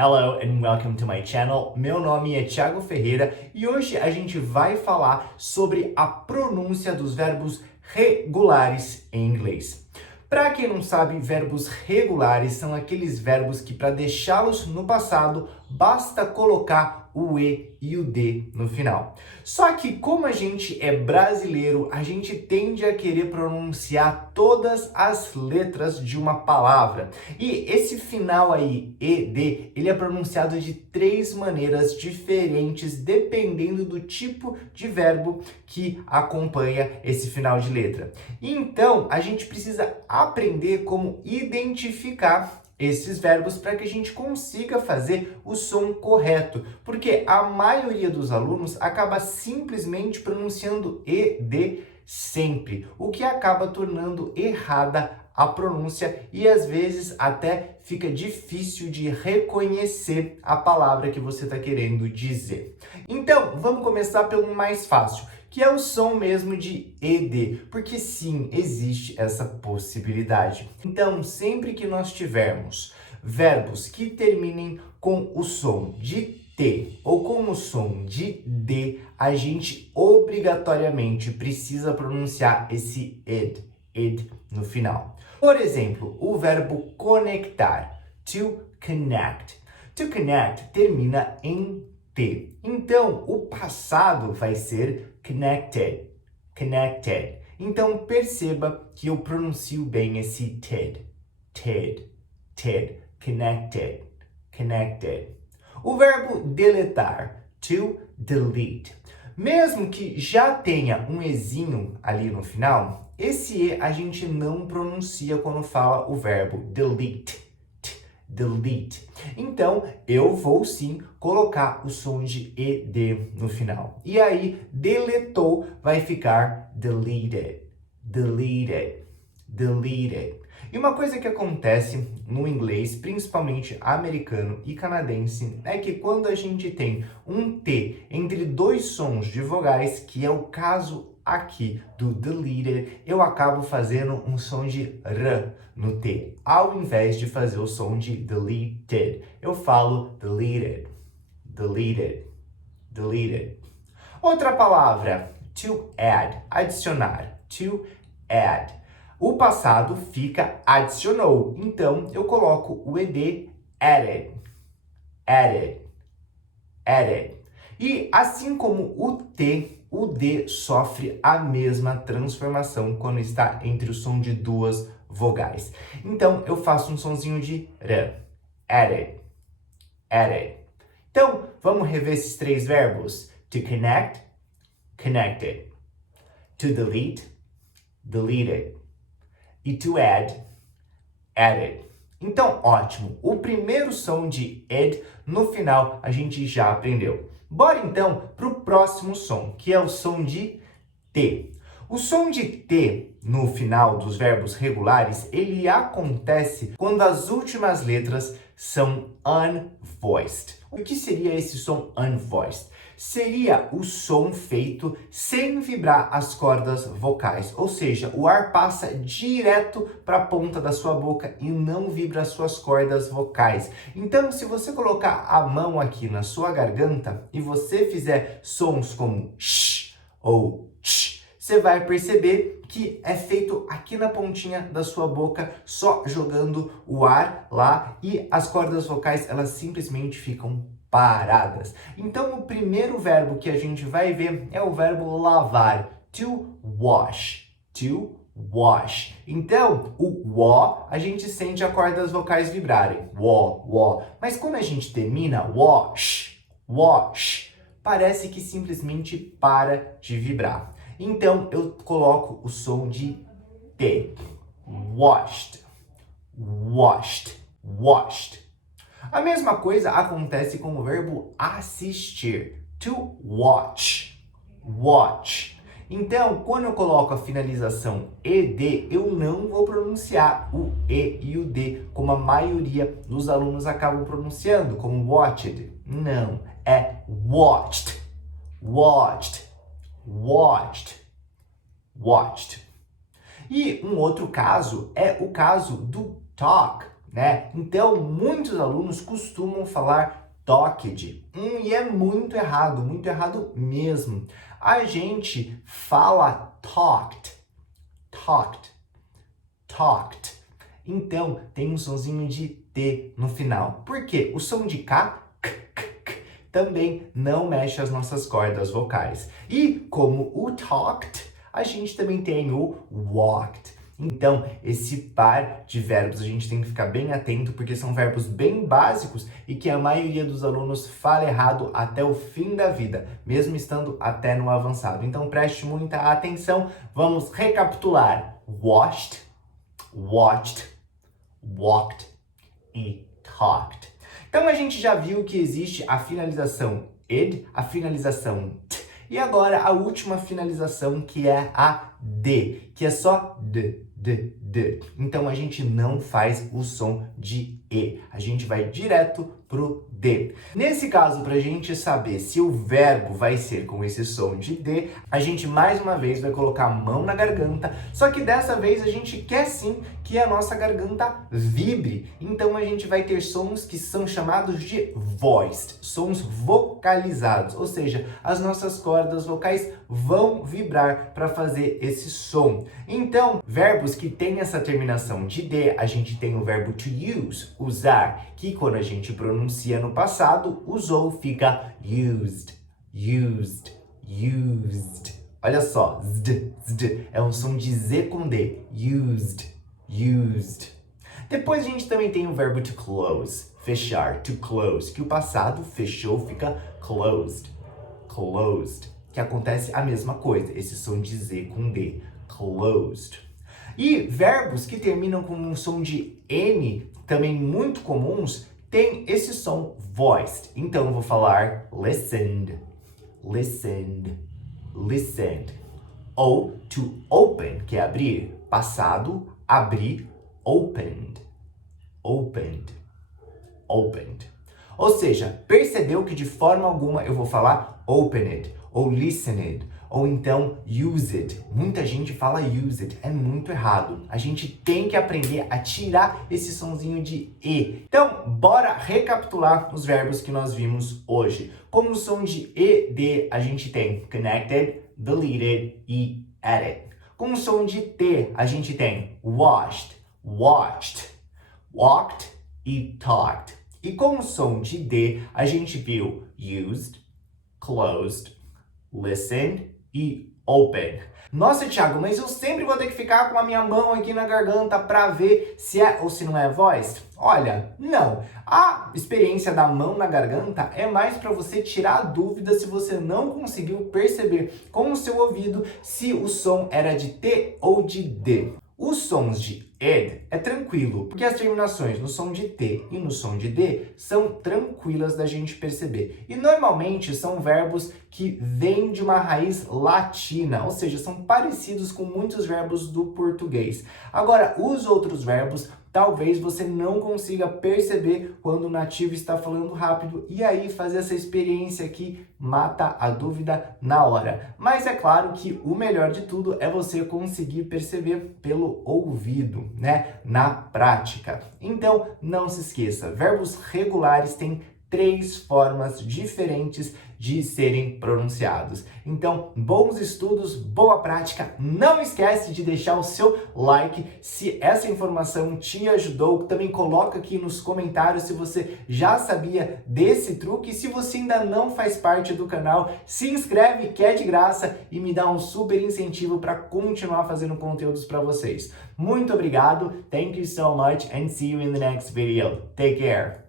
Hello and welcome to my channel. Meu nome é Thiago Ferreira e hoje a gente vai falar sobre a pronúncia dos verbos regulares em inglês. Para quem não sabe, verbos regulares são aqueles verbos que, para deixá-los no passado, basta colocar o E e o D no final. Só que, como a gente é brasileiro, a gente tende a querer pronunciar todas as letras de uma palavra. E esse final aí, ED, ele é pronunciado de 3 maneiras diferentes, dependendo do tipo de verbo que acompanha esse final de letra. Então, a gente precisa aprender como identificar esses verbos para que a gente consiga fazer o som correto, porque a maioria dos alunos acaba simplesmente pronunciando ED sempre, o que acaba tornando errada a pronúncia e às vezes até fica difícil de reconhecer a palavra que você está querendo dizer. Então, vamos começar pelo mais fácil, que é o som mesmo de ED, porque sim, existe essa possibilidade. Então, sempre que nós tivermos verbos que terminem com o som de T ou com o som de D, a gente obrigatoriamente precisa pronunciar esse ed no final. Por exemplo, o verbo conectar, to connect. To connect termina em T. Então, o passado vai ser connected, connected. Então, perceba que eu pronuncio bem esse TED, connected, connected. O verbo deletar, to delete. Mesmo que já tenha um ezinho ali no final, esse E a gente não pronuncia quando fala o verbo delete. Delete. Então, eu vou sim colocar o som de ED no final. E aí, deletou vai ficar deleted, deleted, deleted. E uma coisa que acontece no inglês, principalmente americano e canadense, é que quando a gente tem um T entre dois sons de vogais, que é o caso aqui do deleted, eu acabo fazendo um som de R no T, ao invés de fazer o som de deleted. Eu falo deleted, deleted, deleted. Outra palavra, to add, adicionar, to add. O passado fica adicionou, então eu coloco o ED, added, added, added. E assim como o T, o D sofre a mesma transformação quando está entre o som de duas vogais. Então, eu faço um sonzinho de R, added, added. Então, vamos rever esses 3 verbos. To connect, connected. To delete, deleted. E to add, added. Então, ótimo. O primeiro som de ed no final a gente já aprendeu. Bora então para o próximo som, que é o som de T. O som de T no final dos verbos regulares, ele acontece quando as últimas letras são unvoiced. O que seria esse som unvoiced? Seria o som feito sem vibrar as cordas vocais, ou seja, o ar passa direto para a ponta da sua boca e não vibra as suas cordas vocais. Então, se você colocar a mão aqui na sua garganta e você fizer sons como sh ou ch, você vai perceber que é feito aqui na pontinha da sua boca, só jogando o ar lá e as cordas vocais, elas simplesmente ficam paradas. Então, o primeiro verbo que a gente vai ver é o verbo lavar, to wash, to wash. Então, o wa, a gente sente as cordas vocais vibrarem, wa. Mas quando a gente termina, wash, wash, parece que simplesmente para de vibrar. Então, eu coloco o som de T, washed, washed, washed. A mesma coisa acontece com o verbo assistir, to watch, watch. Então, quando eu coloco a finalização ED, eu não vou pronunciar o E e o D, como a maioria dos alunos acabam pronunciando, como watched. Não, é watched, watched, watched, watched. E um outro caso é o caso do talk, né? Então, muitos alunos costumam falar talked, e é muito errado mesmo. A gente fala talked, talked, talked. Então, tem um sonzinho de T no final. Por quê? O som de K, também não mexe as nossas cordas vocais. E como o talked, a gente também tem o walked. Então, esse par de verbos a gente tem que ficar bem atento, porque são verbos bem básicos e que a maioria dos alunos fala errado até o fim da vida, mesmo estando até no avançado. Então, preste muita atenção. Vamos recapitular. Washed, watched, walked e talked. Então, a gente já viu que existe a finalização ed, a finalização t, e agora a última finalização, que é a d, que é só d. Então, a gente não faz o som de e, a gente vai direto pro D. Nesse caso, para a gente saber se o verbo vai ser com esse som de D, a gente mais uma vez vai colocar a mão na garganta, só que dessa vez a gente quer sim que a nossa garganta vibre. Então a gente vai ter sons que são chamados de voiced, sons vocalizados, ou seja, as nossas cordas vocais vão vibrar para fazer esse som. Então, verbos que têm essa terminação de D, a gente tem o verbo to use, usar, que quando a gente pronuncia no passado, usou, fica used, used, used. Olha só, zd, é um som de Z com D, used, used. Depois a gente também tem o verbo to close, fechar, to close, que o passado fechou, fica closed, closed, que acontece a mesma coisa, esse som de Z com D, closed. E verbos que terminam com um som de N, também muito comuns, tem esse som voiced. Então eu vou falar listened, listened, listened. Ou to open, que é abrir, passado, abrir, opened, opened, opened. Ou seja, percebeu que de forma alguma eu vou falar opened, ou listened, ou então used. Muita gente fala used, é muito errado. A gente tem que aprender a tirar esse sonzinho de E. Então, bora recapitular os verbos que nós vimos hoje. Como som de ED, a gente tem connected, deleted e added. Com som de T, a gente tem washed, watched, walked e talked. E com som de D, a gente viu used, closed, listened e open. Nossa, Thiago, mas eu sempre vou ter que ficar com a minha mão aqui na garganta para ver se é ou se não é voiced? Olha, não. A experiência da mão na garganta é mais para você tirar a dúvida se você não conseguiu perceber com o seu ouvido se o som era de T ou de D. Os sons de ed é tranquilo, porque as terminações no som de T e no som de D são tranquilas da gente perceber. E normalmente são verbos que vêm de uma raiz latina, ou seja, são parecidos com muitos verbos do português. Agora, os outros verbos, talvez você não consiga perceber quando o nativo está falando rápido, e aí fazer essa experiência aqui mata a dúvida na hora. Mas é claro que o melhor de tudo é você conseguir perceber pelo ouvido, né? Na prática. Então, não se esqueça, verbos regulares têm 3 formas diferentes de serem pronunciados. Então, bons estudos, boa prática. Não esquece de deixar o seu like se essa informação te ajudou. Também coloca aqui nos comentários se você já sabia desse truque. E se você ainda não faz parte do canal, se inscreve que é de graça e me dá um super incentivo para continuar fazendo conteúdos para vocês. Muito obrigado. Thank you so much and see you in the next video. Take care.